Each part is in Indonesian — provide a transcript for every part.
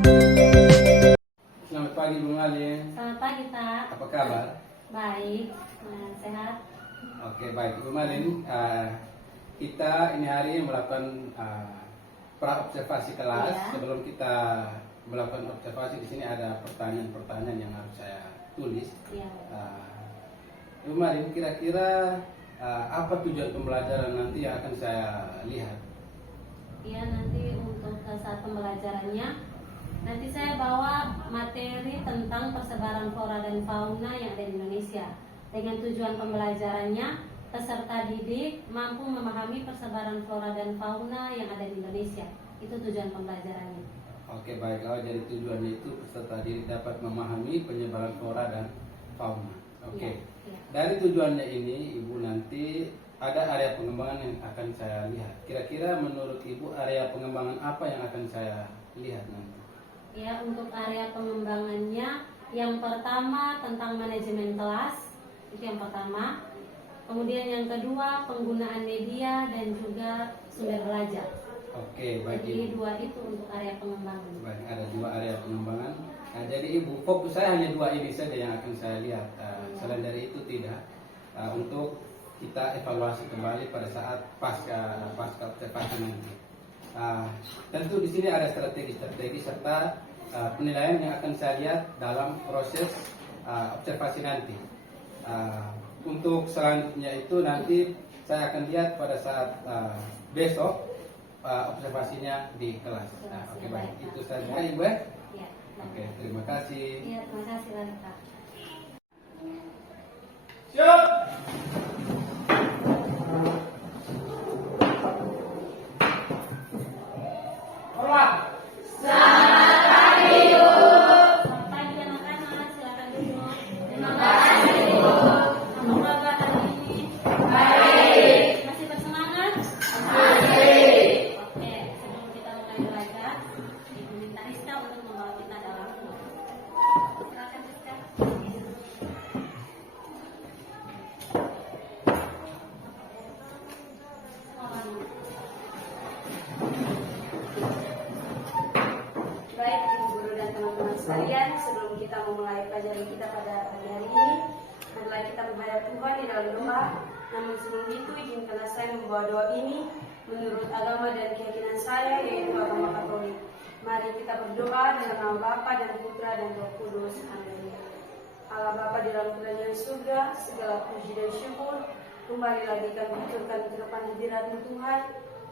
Selamat pagi Bu Malin. Selamat pagi Pak. Apa kabar? Baik, sehat. Oke, baik Bu Malin. Kita ini hari melakukan pra-observasi kelas. Iya. Sebelum kita melakukan observasi, di sini ada pertanyaan-pertanyaan yang harus saya tulis. Iya. Bu Malin, kira-kira apa tujuan pembelajaran nanti yang akan saya lihat? Iya, nanti untuk saat pembelajarannya, nanti saya bawa materi tentang persebaran flora dan fauna yang ada di Indonesia. Dengan tujuan pembelajarannya, peserta didik mampu memahami persebaran flora dan fauna yang ada di Indonesia. Itu tujuan pembelajarannya. Oke, baik. Jadi tujuannya itu peserta didik dapat memahami penyebaran flora dan fauna. Oke. Iya. Dari tujuannya ini, Ibu nanti ada area pengembangan yang akan saya lihat. Kira-kira menurut Ibu area pengembangan apa yang akan saya lihat nanti? Ya, untuk area pengembangannya, yang pertama tentang manajemen kelas, itu yang pertama. Kemudian yang kedua penggunaan media dan juga sumber belajar. Oke, baik Jadi Ibu. dua itu untuk area pengembangan. Baik, ada dua area pengembangan. Jadi Ibu, fokus saya hanya dua ini saja yang akan saya lihat. Selain dari itu tidak. Untuk kita evaluasi kembali pada saat pasca observasi nanti. Tentu di sini ada strategi serta penilaian yang akan saya lihat dalam proses observasi nanti. Untuk selanjutnya itu nanti saya akan lihat pada saat besok observasinya di kelas. Oke, baik, itu saja Ibu. Ya. Oke, terima kasih. Iya, terima kasih Pak. Siap. Hormat. Selamat pagi anak-anak, silakan duduk. Terima kasih Bu. Apa kabar hari ini? Baik. Masih bersemangat? Masih. Oke, sebelum kita mulai belajar, Ibu minta Rizka untuk membawa kita dalam flow. Silakan Rizka. Baik Ibu Guru dan teman-teman sekalian, sebelum kita memulai pelajaran kita pada pagi hari ini, marilah kita menghadap Tuhan di dalam doa. Namun sebelum itu, izinkanlah saya membawa doa ini menurut agama dan keyakinan saya, yaitu agama Katolik. Mari kita berdoa dengan nama Bapa dan Putra dan Roh Kudus. Amin. Allah Bapa di dalam kerajaan surga, segala puji dan syukur kembali lagi kami haturkan ke depan hadirat-Mu Tuhan,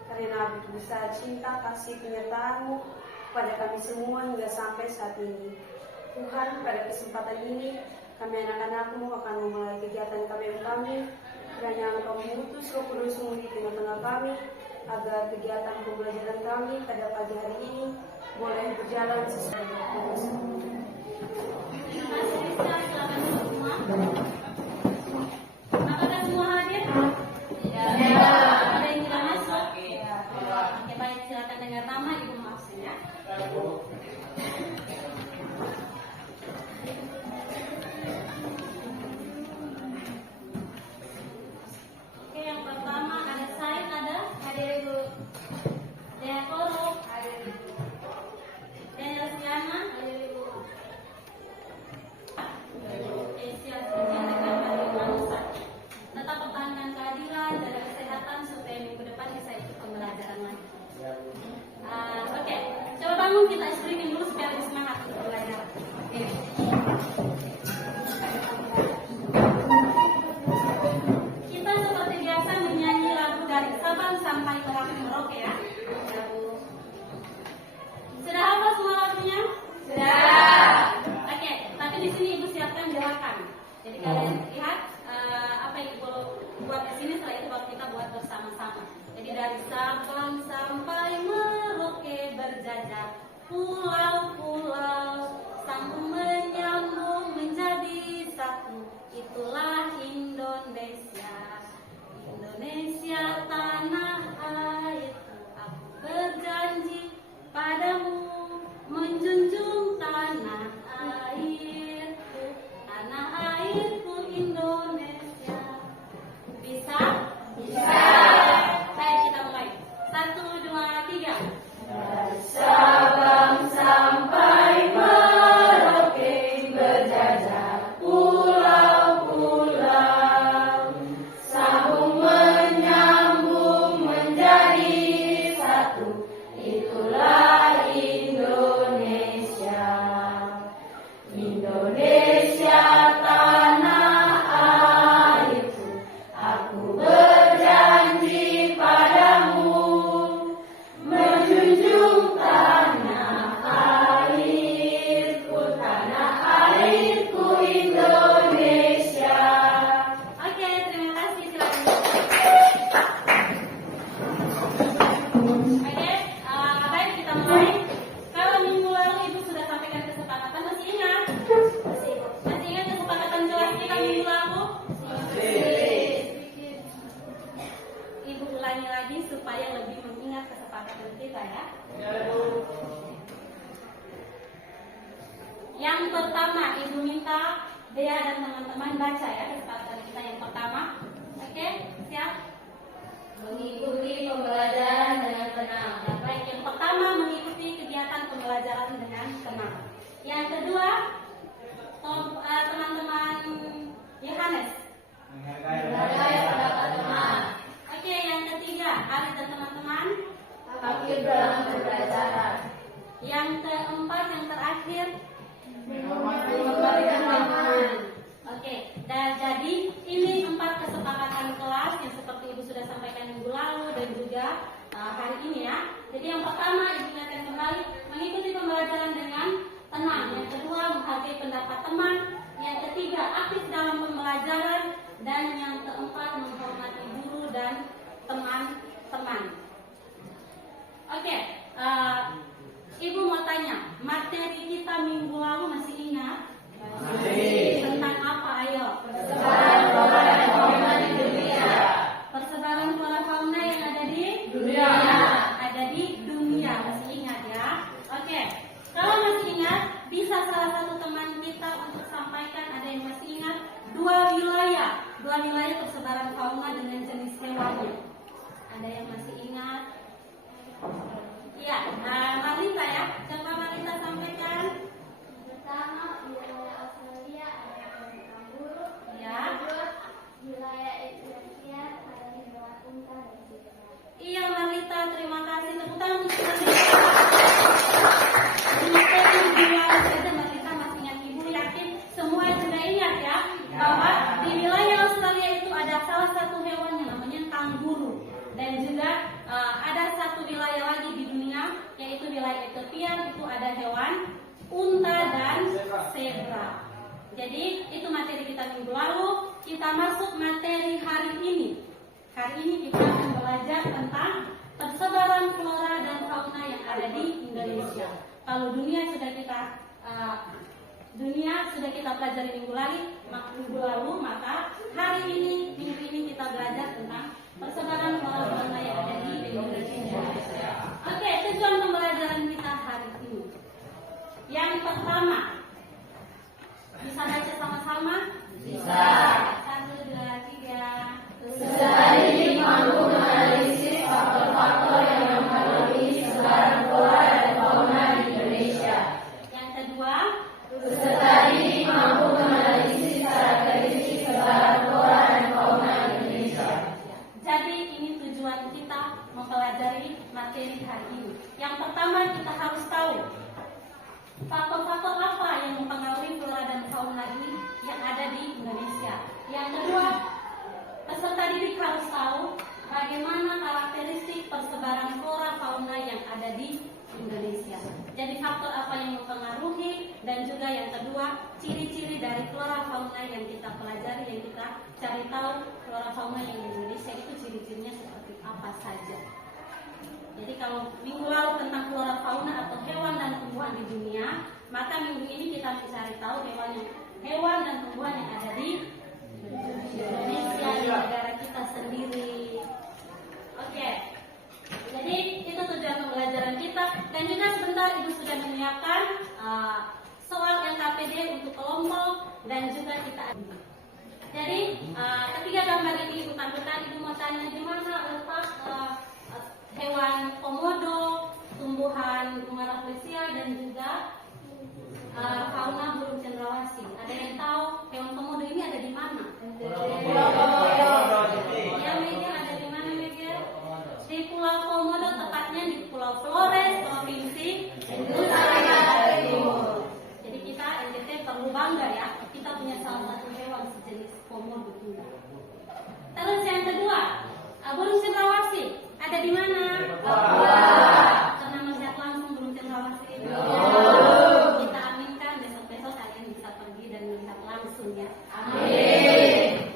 karena begitu besar cinta, kasih, penyertaan-Mu pada kami semua hingga sampai saat ini. Tuhan, pada kesempatan ini kami anak-anak-Mu akan memulai kegiatan kami. Kiranya Engkau mengutus Roh Kudus-Mu di tengah-tengah kami, agar kegiatan pembelajaran kami pada pagi hari ini boleh berjalan sesuai dengan Roh Kudus. Terima kasih Rizka, silakan semua. Apakah semua hadir? Ya. Ada yang tidak masuk? Ya. Oke, baik, silakan dengar nama Ibu maksud ya. Oke, yang pertama ada Said, hadir Ibu. Dea Koro, hadir Ibu. Dea Rosiana, hadir Ibu. Asia dengan hadir manusia. Tetap pertahankan keadilan dan kesehatan supaya minggu depan bisa ikut pembelajaran lagi. Oke, coba bangun, kita streaming dulu supaya lebih semangat untuk belajar. Oke. Kita seperti biasa menyanyi lagu dari Sabang sampai ke Merauke ya. Sudah hafal semua lagunya? Sudah. Oke, tapi di sini Ibu siapkan gerakan. Jadi kalian lihat apa yang Ibu buat di sini, setelah itu baru kita buat bersama-sama. Jadi dari Sabang sampai Merauke berjajah pulau-pulau, sambung menyambung menjadi satu. Itulah Indonesia. Indonesia tanah airku. Aku berjanji padamu menjunjung tanah airku. Tanah airku Indonesia. Bisa? Bisa. Baik, kita mulai. 1, 2, 3. Dari Sabang sampai Yang pertama, Ibu minta Dea dan teman-teman baca ya kesepakatan kita yang pertama. Oke, siap? Mengikuti pembelajaran dengan tenang. Baik, yang pertama mengikuti kegiatan pembelajaran dengan tenang. Yang kedua, teman-teman Yohanes. Menghargai pendapat teman. Oke, yang ketiga, Arif dan teman-teman. Aktif dalam pembelajaran. Yang keempat, yang terakhir, menghormati teman. Oke, dan jadi ini 4 kesepakatan kelas yang seperti Ibu sudah sampaikan minggu lalu dan juga hari ini ya. Jadi yang pertama Ibu ingatkan kembali mengikuti pembelajaran dengan tenang. Yang kedua menghargai pendapat teman. Yang ketiga aktif dalam pembelajaran dan yang keempat menghormati guru dan teman-teman. Oke, Ibu mau tanya materi kita minggu lalu masih ingat? Masih. Tentang apa? Ayo. Persebaran flora dan fauna di dunia. Persebaran flora fauna yang ada di dunia. Ada di dunia. Masih ingat ya? Oke. Kalau masih ingat, bisa salah satu teman kita untuk sampaikan ada yang masih ingat 2 wilayah. 2 wilayah persebaran fauna dengan jenis hewannya. Ada yang masih ingat? Iya. Marlita ya. Coba Marlita sampaikan. Pertama, wilayah Australia ada kanguru. Ya. Kedua, wilayah Ethiopia ada hewan unta dan zebra. Iya Marlita, terima kasih. Tepuk tangan untuk Marlita. Materi wilayah saja Marlita masih ingat. Ibu yakin semua sudah ingat ya bahwa di wilayah Australia itu ada salah satu hewan yang namanya kanguru dan juga ada satu wilayah lagi di dunia yaitu wilayah Ethiopia itu ada hewan unta dan zebra. Jadi itu materi kita minggu lalu. Kita masuk materi hari ini. Hari ini kita akan belajar tentang persebaran flora dan fauna yang ada di Indonesia. Kalau dunia sudah kita pelajari minggu lalu, maka hari ini minggu ini kita belajar tentang persebaran flora dan fauna yang ada di Indonesia. Oke, tujuan pembelajaran kita hari ini. Yang pertama, bisa baca sama-sama? Bisa. 1, 2, 3. Peserta didik mampu menganalisis faktor-faktor yang mempengaruhi persebaran flora dan fauna di Indonesia. Yang kedua, Peserta didik mampu menganalisis karakteristik persebaran flora dan fauna di Indonesia. jadi ini tujuan kita mempelajari materi hari ini. Yang pertama kita harus tahu faktor-faktor apa yang mempengaruhi flora dan fauna ini yang ada di Indonesia. Yang kedua, peserta didik harus tahu bagaimana karakteristik persebaran flora fauna yang ada di Indonesia. Jadi faktor apa yang mempengaruhi dan juga yang kedua ciri-ciri dari flora fauna yang kita pelajari, yang kita cari tahu flora fauna yang di Indonesia itu ciri-cirinya seperti apa saja. Jadi kalau minggu lalu tentang flora fauna atau hewan dan tumbuhan di dunia, maka minggu ini kita mencari tahu hewan dan tumbuhan yang ada di Indonesia, di negara kita sendiri. Oke. Jadi itu tujuan pembelajaran kita dan juga sebentar Ibu sudah menyiapkan soal LKPD untuk kelompok dan juga kita. Jadi ketiga gambar ini Ibu tampilkan. Ibu mau tanya di mana letak hewan komodo, tumbuhan bunga rafflesia dan juga fauna burung cendrawasih. Ada yang tahu hewan komodo ini ada di mana? Ya, Megan ada di mana Megan? Di Pulau Komodo, tepatnya di Pulau Flores, Provinsi Nusa Tenggara Timur. Jadi kita NTT perlu bangga ya, kita punya salah satu hewan sejenis komodo ini. Terus yang kedua, burung cendrawasih ada di mana? Pernah melihat langsung burung cendrawasih? Kita aminkan besok-besok kalian bisa pergi dan melihat langsung ya. Amin.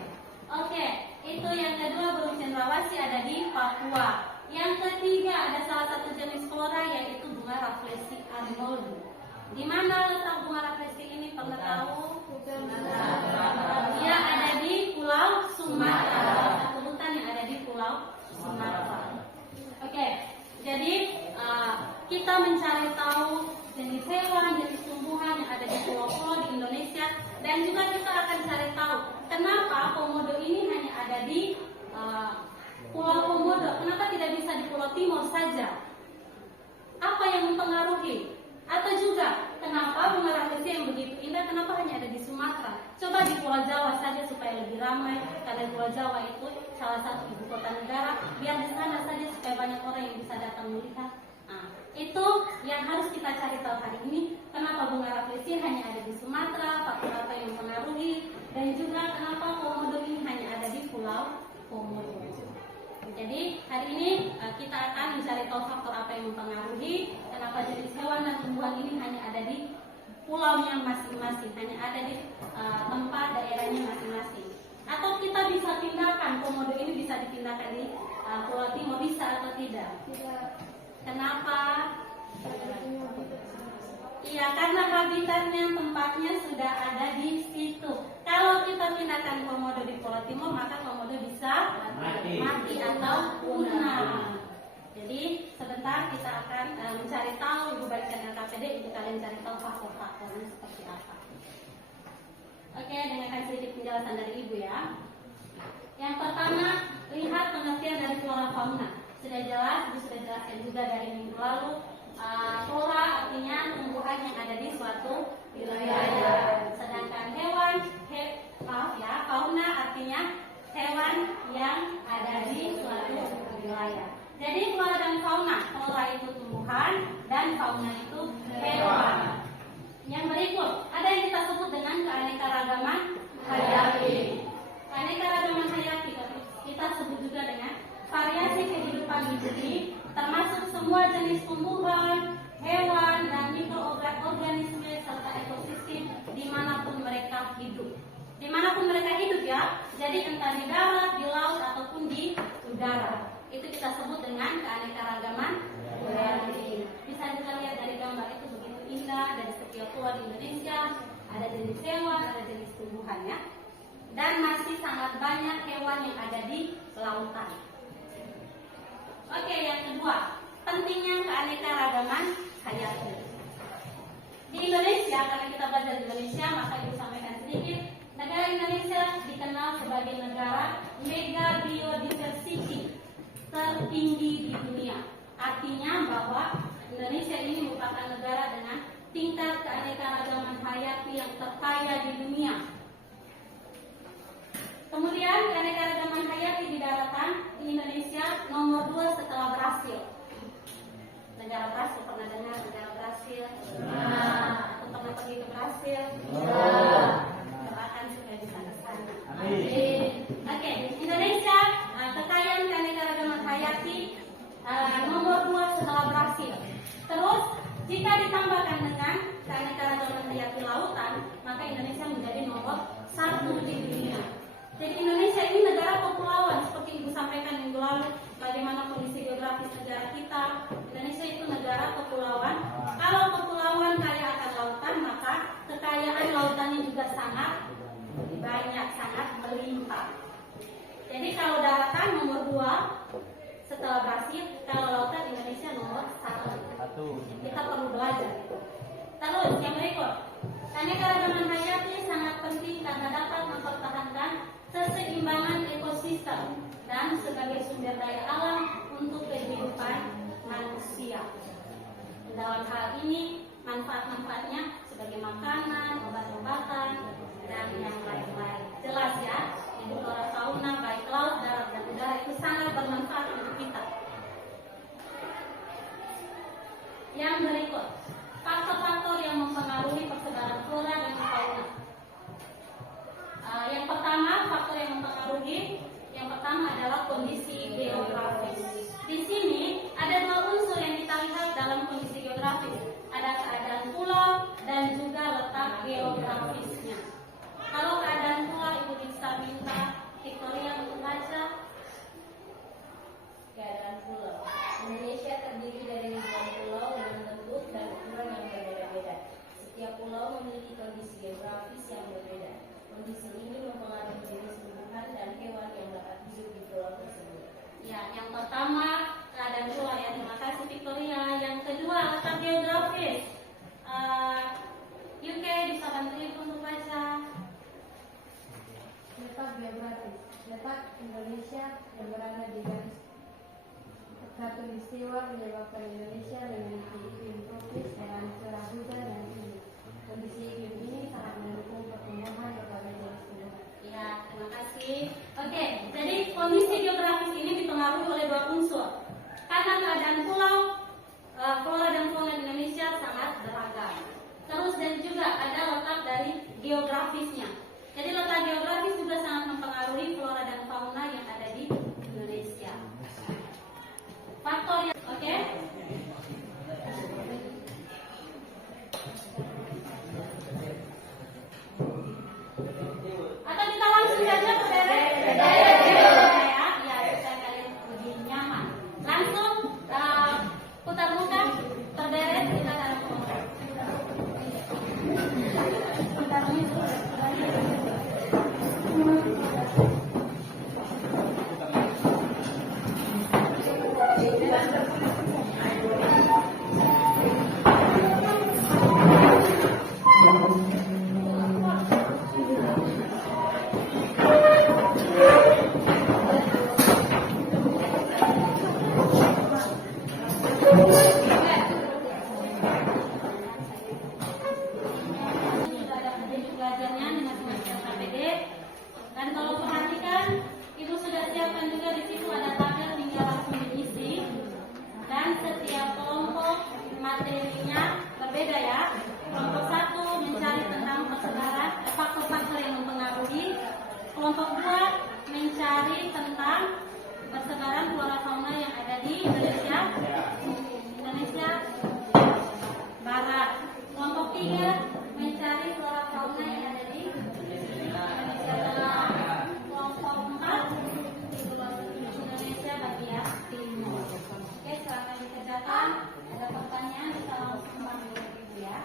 Oke, itu yang kedua burung cendrawasih ada di Papua. Yang ketiga ada salah satu jenis flora yaitu bunga rafflesia arnoldi. Di mana letak bunga rafflesia ini pernah tahu? Dia ada di Pulau Sumatera. Salah satu hutan yang ada di Pulau Sumatera. Oke, jadi kita mencari tahu jenis hewan, jenis tumbuhan yang ada di Pulau Pulau Timur saja. Apa yang mempengaruhi? Atau juga kenapa bunga rafflesia yang begitu indah kenapa hanya ada di Sumatera? Coba di Pulau Jawa saja supaya lebih ramai, karena Pulau Jawa itu salah satu ibu kota negara. Biar di sana saja supaya banyak orang yang bisa datang melihat. Nah, itu yang harus kita cari tahu hari ini. Kenapa bunga rafflesia hanya ada di Sumatera? Faktor apa yang mempengaruhi? Dan juga kenapa komodo ini hanya ada di Pulau Komodo? Jadi hari ini kita akan mencari tahu faktor apa yang mempengaruhi kenapa jenis hewan dan tumbuhan ini hanya ada di pulaunya masing-masing, hanya ada di tempat daerahnya masing-masing. Atau kita bisa pindahkan, komodo ini bisa dipindahkan di Pulau Timur, bisa atau tidak? Tidak. Kenapa? Iya, karena habitatnya, tempatnya sudah ada di situ. Kalau kita pindahkan komodo di Pulau Timur, maka komodo bisa mati atau punah. Jadi sebentar kita akan mencari tahu, Ibu bagikan LKPD untuk kalian cari tahu faktor-faktornya seperti apa. Oke, dengarkan sedikit penjelasan dari Ibu ya. Yang pertama, lihat pengertian dari flora fauna. Sudah jelas, Ibu sudah jelaskan juga dari minggu lalu. Flora artinya tumbuhan yang ada di suatu wilayah. Sedangkan fauna artinya hewan yang ada di suatu wilayah. Jadi flora dan fauna, flora itu tumbuhan dan fauna itu hewan. Yang berikut, ada yang kita sebut dengan keanekaragaman hayati. Keanekaragaman hayati kita sebut juga dengan variasi kehidupan hidup, termasuk semua jenis tumbuhan, hewan, dan mikroorganisme serta ekosistem dimanapun mereka hidup. Dimanapun mereka hidup ya, jadi entah di darat, di laut, ataupun di udara. Itu kita sebut dengan keanekaragaman hayati. Bisa kita lihat dari gambar itu begitu indah, dari setiap pulau di Indonesia, ada jenis hewan, ada jenis tumbuhan ya. Dan masih sangat banyak hewan yang ada di lautan. Oke, yang kedua, pentingnya keanekaragaman hayati. Di Indonesia, karena kita belajar di Indonesia, maka Ibu sampaikan sedikit. Negara Indonesia dikenal sebagai negara mega biodiversity tertinggi di dunia. Artinya bahwa Indonesia ini merupakan negara dengan tingkat keanekaragaman hayati yang terkaya di dunia. Kemudian keanekaragaman hayati di daratan di Indonesia nomor 2 setelah Brasil. Negara Brasil, pernah dengar negara Brasil? Atau pernah pergi ke Brasil? Doakan supaya bisa ke sana. Amin. Oke, Indonesia kekayaan keanekaragaman hayati nomor 2 setelah Brasil. Terus jika ditambahkan dengan keanekaragaman hayati lautan, maka Indonesia menjadi nomor 1 di dunia. Jadi Indonesia ini negara kepulauan, seperti Ibu sampaikan minggu lalu, bagaimana kondisi geografis negara kita. Indonesia itu negara kepulauan. Kalau kepulauan kaya akan lautan, maka kekayaan lautannya juga sangat banyak, sangat melimpah. Jadi kalau daratan nomor 2 setelah Brasil, kalau lautan Indonesia nomor 1. Kita perlu belajar. Terus yang berikut, keanekaragaman hayati sangat penting karena dapat mempertahankan keseimbangan ekosistem dan sebagai sumber daya alam untuk kehidupan manusia. Dalam hal ini, manfaat-manfaatnya sebagai makanan, obat-obatan, dan yang lain-lain. Jelas ya, jadi flora fauna baik laut, darat, dan udara itu sangat bermanfaat untuk kita. Yang berikut, faktor-faktor yang mempengaruhi persebaran flora dan fauna. Yang pertama, faktor yang mempengaruhi, yang pertama adalah kondisi geografis. Di sini ada 2 unsur yang kita lihat dalam kondisi geografis. Ada keadaan pulau dan juga letak geografisnya. Kalau keadaan pulau, Ibu bisa minta Victoria untuk baca. Keadaan pulau. Indonesia terdiri dari ribuan pulau dengan bentuk dan ukuran yang berbeda-beda. Setiap pulau memiliki kondisi geografis yang berbeda. Kondisi ini mempengaruhi jenis tumbuhan dan hewan yang dapat hidup di pulau tersebut. Ya, yang pertama keadaan pulau ya, terima kasih Victoria. Yang kedua letak geografis. UK bisa bantu Ibu untuk baca. Letak geografis. Letak Indonesia yang berada di garis menyebabkan Indonesia memiliki iklim tropis dengan curah hujan dan tinggi. Kondisi iklim ini sangat mendukung pertumbuhan berbagai jenis tumbuhan. Ya, terima kasih. Oke, jadi kondisi geografis ini dipengaruhi oleh dua unsur. Karena keadaan pulau, flora dan fauna di Indonesia sangat beragam. Terus dan juga ada letak dari geografisnya. Jadi letak geografis juga sangat mempengaruhi flora dan fauna yang ada di Indonesia. Faktor yang oke. Atau kita langsung saja ke ya, supaya kalian lebih nyaman. Langsung putar muka, terderet kita dalam kelompok. Putar muka. Sudah ada petunjuk belajarnya di masing-masing KPD. Dan kalau perhatikan, Ibu sudah siapkan juga di situ ada tabel, tinggal langsung diisi. Dan setiap kelompok materinya berbeda ya. Kelompok 1 mencari tentang persebaran faktor-faktor yang mempengaruhi. Kelompok 2 mencari tentang persebaran flora fauna yang ada di Indonesia Barat. Kelompok 3 mencari flora fauna yang ada di Indonesia Tengah. Kelompok 4 Indonesia bagian timur. Oke, silakan dikerjakan. Ada pertanyaan bisa langsung panggil Ibu ya.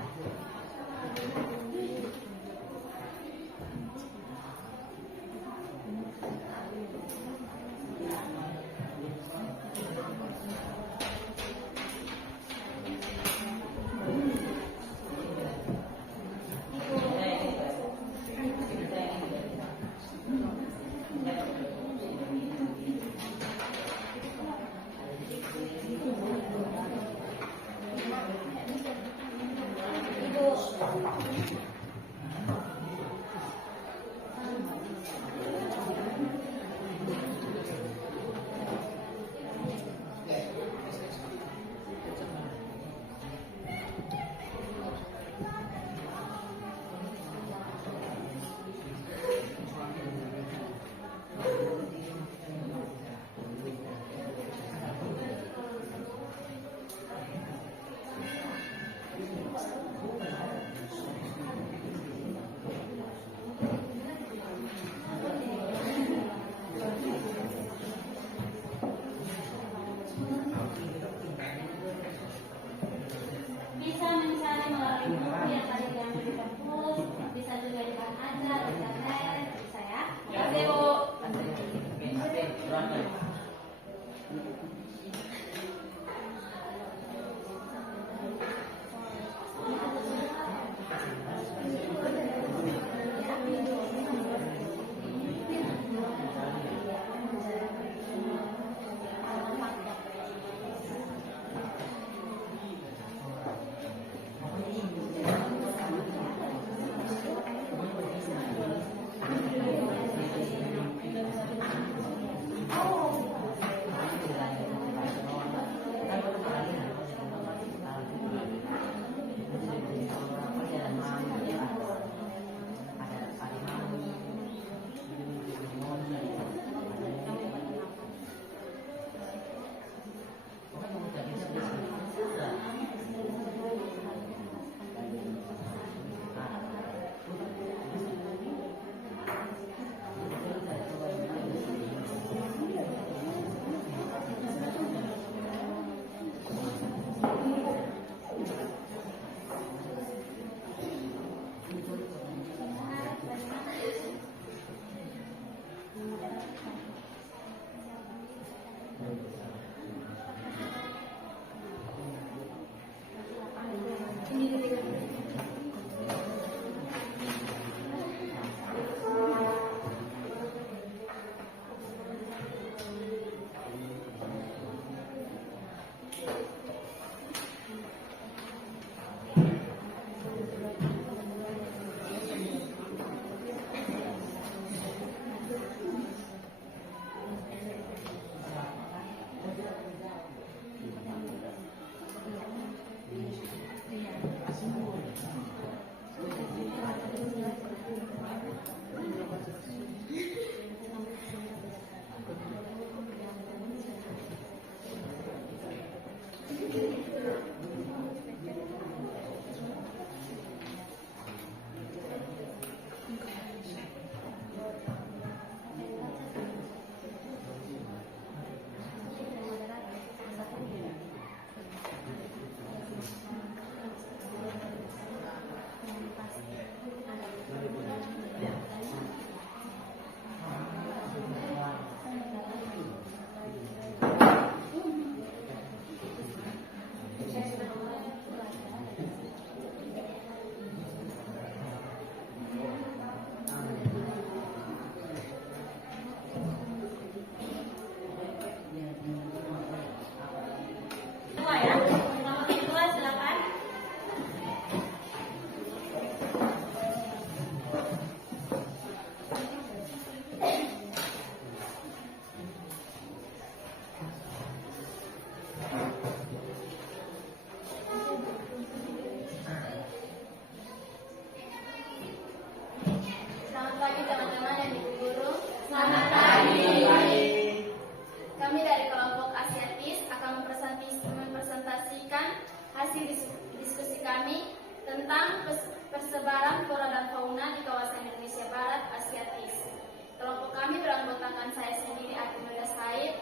persebaran flora dan fauna di kawasan Indonesia Barat Asiatis. Kelompok kami beranggotakan saya sendiri Akimanda Said,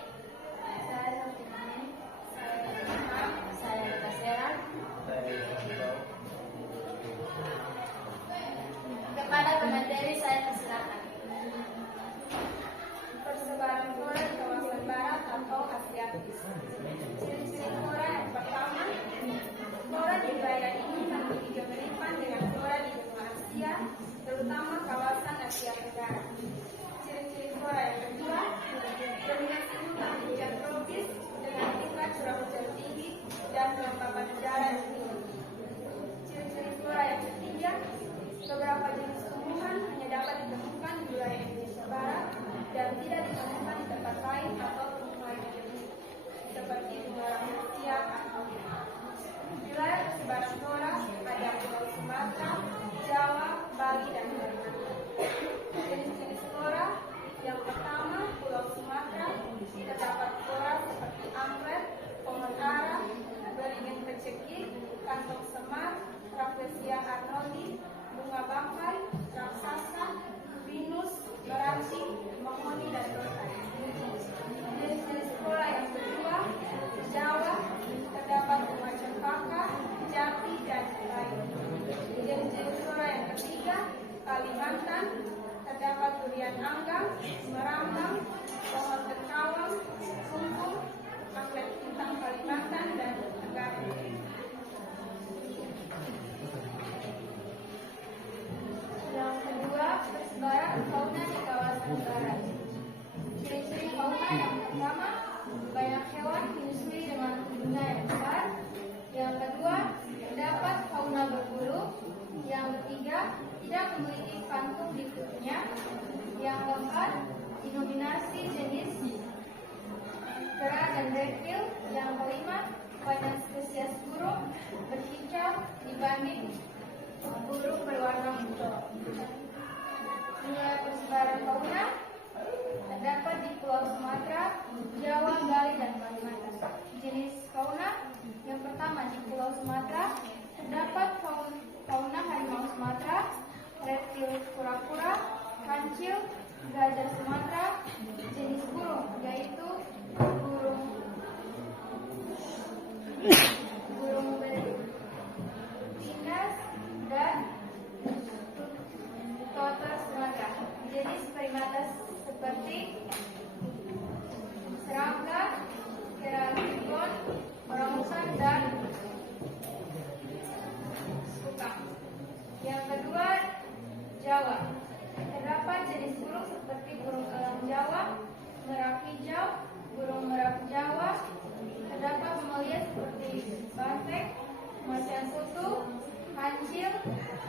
saya Santinane, saya Ilham, saya Rita Sera. Kepada pemateri saya persilakan. Persebaran flora di kawasan barat atau Asiatis. Ciri-ciri flora yang pertama, flora di wilayah ini memiliki kemiripan dengan flora di benua Asia, terutama kawasan Asia Tenggara. Ciri-ciri flora yang kedua, dominasi hutan hujan tropis dengan tingkat curah hujan tinggi dan kelembapan udara yang tinggi. Ciri-ciri flora yang ketiga, beberapa jenis tumbuhan hanya dapat ditemukan di wilayah Indonesia Barat dan tidak ditemukan di tempat lain atau tumbuhan jenis seperti bunga rahasia atau wilayah persebaran flora ada Pulau Sumatera, Jawa, Bali, dan Kalimantan. Jenis-jenis flora yang pertama, Pulau Sumatera terdapat flora seperti anggrek, pohon ara, beringin pecekik, kantong semar, Rafflesia arnoldi, bunga bangkai, raksasa, pinus, meranti, mahoni, dan rotan. Jenis-jenis flora yang kedua, Jawa terdapat bunga cempaka, jati, dan lain. Jenis-jenis flora yang ketiga, Kalimantan terdapat durian anggang, merambang, pohon tekawang, sungguh, anggrek bintang Kalimantan, dan tegara. Yang kedua, persebaran fauna di kawasan barat. Ciri-ciri fauna yang pertama, banyak hewan menyusui dengan tubuhnya yang besar. Yang kedua, terdapat fauna berbulu. Yang ketiga, tidak memiliki kantung di perutnya. Yang keempat, dinominasi jenis kera dan reptil. Yang kelima, banyak spesies burung berkicau dibanding burung berwarna hijau. Wilayah persebaran fauna terdapat di Pulau Sumatera, Jawa, Bali, dan Kalimantan. Jenis fauna yang pertama di Pulau Sumatera terdapat fauna harimau Sumatera, reptil kura-kura, kancil, gajah Sumatera, jenis burung yaitu burung bertindas dan totor Sumatera. Jenis primata seperti serangga, keralikon, orangutan, dan sukang. Yang kedua, Jawa. Terdapat jenis burung seperti burung elang Jawa, merak hijau, burung merak Jawa. Terdapat mamalia seperti banteng, macan tutul, kancil,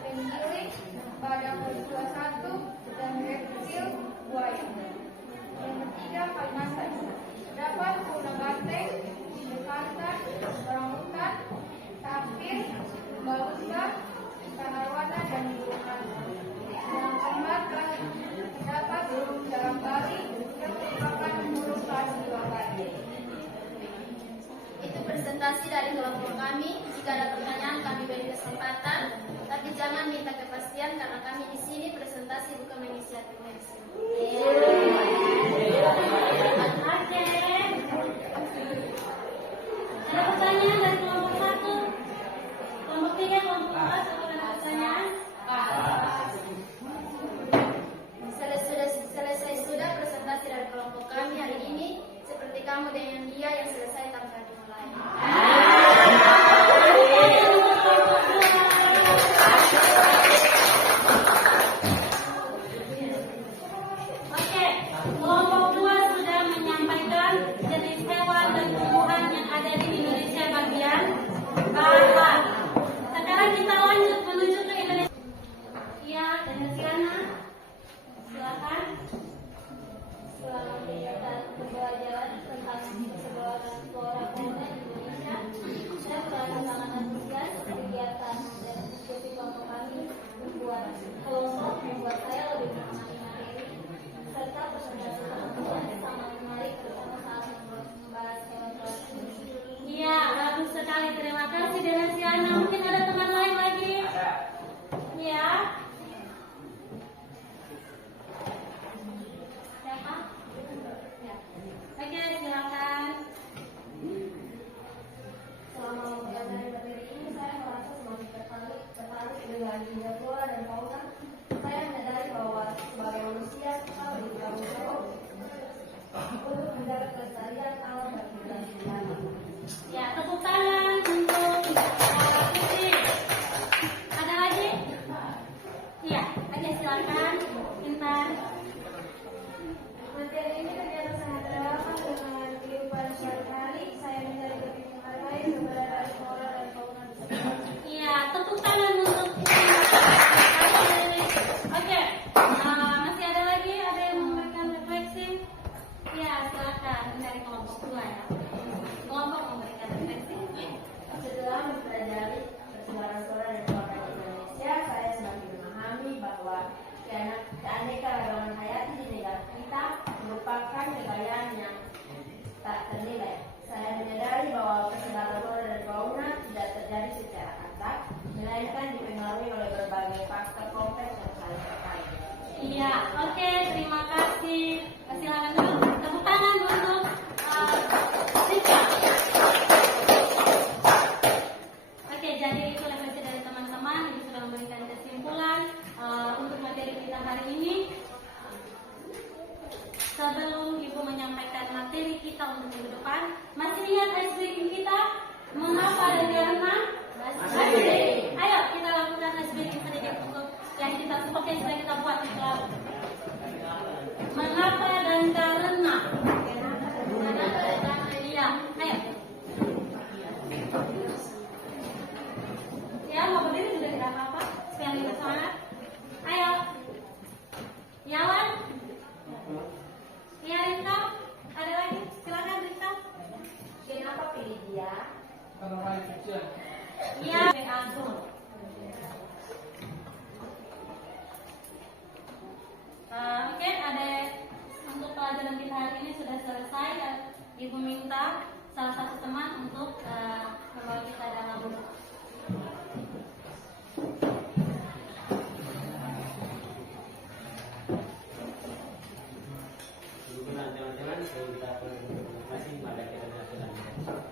penggiling, badak bersua satu, dan reptil buaya. Yang ketiga, Kalimantan. Terdapat fauna banteng, bekantan, orangutan, tapir, lumba-lumba, ikan arowana, dan burung hantu. Yang keempat, terdapat burung darah Bali yang merupakan burung khas Bali. Itu presentasi dari kelompok kami. Jika ada pertanyaan kami beri kesempatan, tapi jangan minta kepastian karena kami di sini presentasi bukan menginisiatif mercy. Ada pertanyaan dari kelompok 1, kelompok 3, kelompok 4, ada pertanyaan? Selesai sudah presentasi dari kelompok kami hari ini. Seperti kamu dengan dia yang selesai tanpa dimulai. Oke, kelompok 2 sudah menyampaikan jenis hewan dan tumbuhan yang ada di Indonesia bagian. dunia flora dan fauna, saya menyadari bahwa sebagai manusia kita memiliki tanggung jawab untuk menjaga kelestarian alam dan generasi mendatang. Ya, tepuk tangan untuk Putri. Ada lagi? Iya, aja silakan. Intan. Materi ini ternyata sangat relevan dengan kehidupan sehari-hari. Saya menjadi lebih menghargai keberadaan flora dan fauna di sekitar. Iya, tepuk tangan untuk Putri. Oke, masih ada lagi? Ada yang memberikan refleksi? Iya, silakan dari kelompok 2 ya. Kelompok memberikan refleksi. Setelah mempelajari suara-suara dan fauna di Indonesia, saya semakin memahami bahwa keanekaragaman hayati di negara kita merupakan kekayaan yang tak ternilai. Saya menyadari bahwa kesetaraan flora dan fauna tidak terjadi secara acak, melainkan dipengaruhi oleh berbagai faktor kompleks yang saling terkait. Iya, oke, terima kasih. Silakan dulu tepuk tangan untuk Rika. Oke, jadi itu refleksi dari teman-teman. Ibu sudah memberikan kesimpulan untuk materi kita hari ini. Sebelum Ibu menyampaikan materi kita untuk minggu depan, masih ingat ice breaking kita? Mengapa dan karena? Masih. Ayo kita lakukan ice breaking sedikit untuk yang kita seperti yang sudah kita buat di kelas. Mengapa dan karena? Iya, ayo. Ya, mau berdiri juga tidak apa-apa. Sekali bersemangat. Ayo. Yawan. Iya, Rita. Ada lagi? Silakan Rita. Kenapa pilih dia? Iya, Azul. Oke, ada untuk pelajaran kita hari ini sudah selesai. Ibu minta salah satu teman untuk membawa kita dalam Dukungan teman-teman sebelum kita masih pada kita nasional.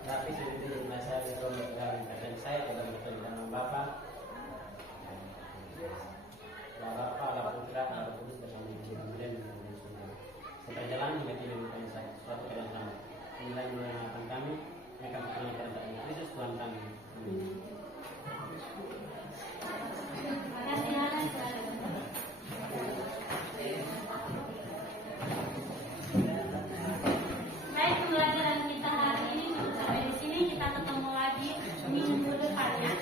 Tapi sebetulnya saya bertolak dalam keadaan saya adalah bertolak dengan Bapak, Bapak, Putra, Kudus bersama kemudian setelah jalan menjadi saya suatu keadaan inilah mengenalkan kami akan mengenalkan Kristus Tuhan kami. Terima kasih, Hana. Baik, pembelajaran kita hari ini cukup sampai di sini. Kita ketemu lagi minggu depan ya.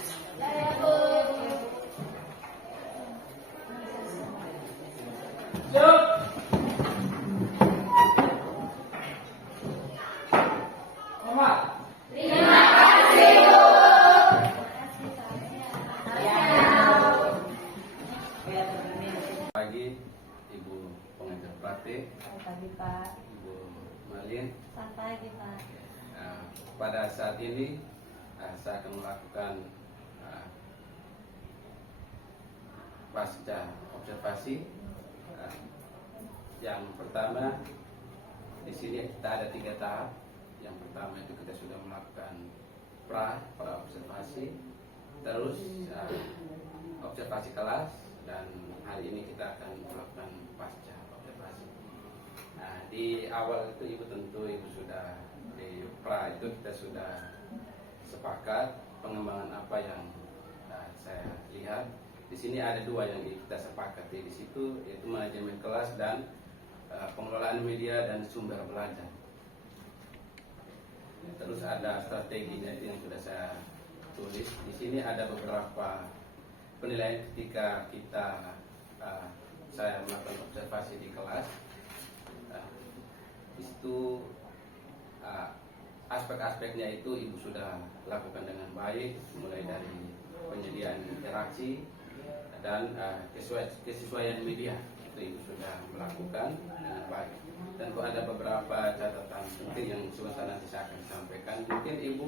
Pagi Ibu pengajar praktik, Selamat pagi Pak. Ibu Malin. Selamat pagi, Pak. Pada saat ini saya akan melakukan pasca observasi. Yang pertama, di sini kita ada 3 tahap. Yang pertama itu kita sudah melakukan pra observasi, terus observasi kelas, dan hari ini kita akan melakukan pasca observasi. Nah, di awal itu Ibu tentu Ibu sudah di pra itu kita sudah sepakat pengembangan apa yang saya lihat. Di sini ada 2 yang kita sepakati di situ, yaitu manajemen kelas dan pengelolaan media dan sumber belajar. Terus ada strateginya itu yang sudah saya tulis. Di sini ada beberapa penilaian ketika saya melakukan observasi di kelas. Di situ aspek-aspeknya itu Ibu sudah lakukan dengan baik, mulai dari penyediaan interaksi dan kesesuaian media itu Ibu sudah melakukan dengan baik. Tentu ada beberapa catatan penting yang nanti saya akan sampaikan. Mungkin Ibu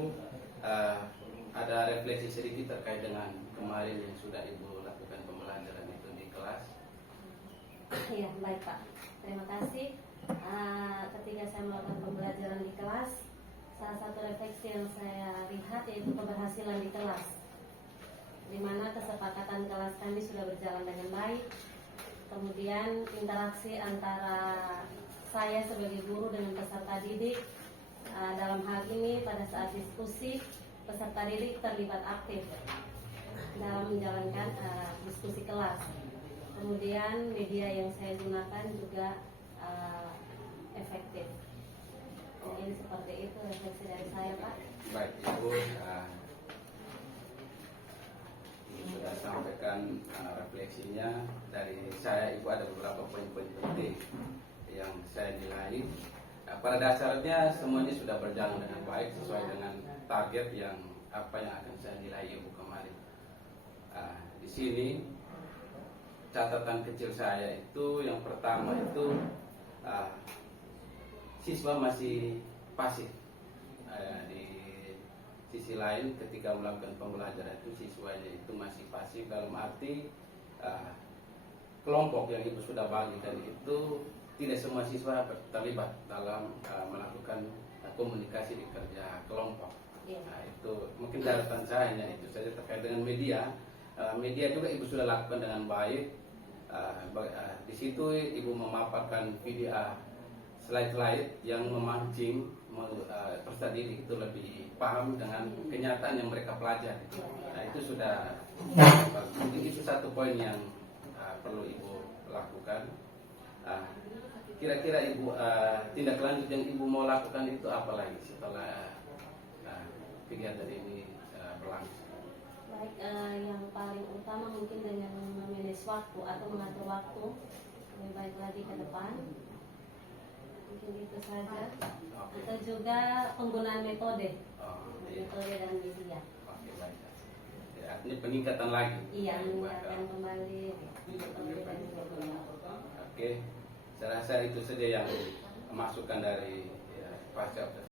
ada refleksi sedikit terkait dengan kemarin yang sudah Ibu lakukan pembelajaran itu di kelas. Iya, baik Pak. Terima kasih. Ketika saya melakukan pembelajaran di kelas, salah satu refleksi yang saya lihat yaitu keberhasilan di kelas, di mana kesepakatan kelas kami sudah berjalan dengan baik. Kemudian interaksi antara saya sebagai guru dengan peserta didik, dalam hal ini pada saat diskusi peserta didik terlibat aktif dalam menjalankan diskusi kelas. Kemudian media yang saya gunakan juga efektif. Jadi seperti itu refleksi dari saya, Pak. Baik, Ibu, sudah sampaikan refleksinya. Dari saya, Ibu, ada beberapa poin-poin penting yang saya nilai. Pada dasarnya semuanya sudah berjalan dengan baik sesuai dengan target yang apa yang akan saya nilai Ibu kemarin. Di sini catatan kecil saya itu yang pertama itu siswa masih pasif. Di sisi lain ketika melakukan pembelajaran itu siswanya itu masih pasif dalam arti kelompok yang Ibu sudah bagikan itu tidak semua siswa terlibat dalam melakukan komunikasi di kerja kelompok. Nah, itu mungkin catatan saya hanya itu saja terkait dengan media. Media juga Ibu sudah lakukan dengan baik. Di situ Ibu memaparkan video slide-slide yang memancing peserta didik itu lebih paham dengan kenyataan yang mereka pelajari. Nah, itu sudah mungkin itu satu poin yang perlu Ibu lakukan. Kira-kira Ibu tindak lanjut yang Ibu mau lakukan itu apa lagi setelah kegiatan ini berlangsung? Baik, yang paling utama mungkin dengan memanage waktu atau mengatur waktu lebih baik lagi ke depan. Mungkin itu saja. Atau juga penggunaan metode, metode dan media. Oke, baik. Ya, artinya peningkatan lagi. Iya, meningkatkan kembali metode dan media. Oke, saya rasa itu saja yang masukan dari pasca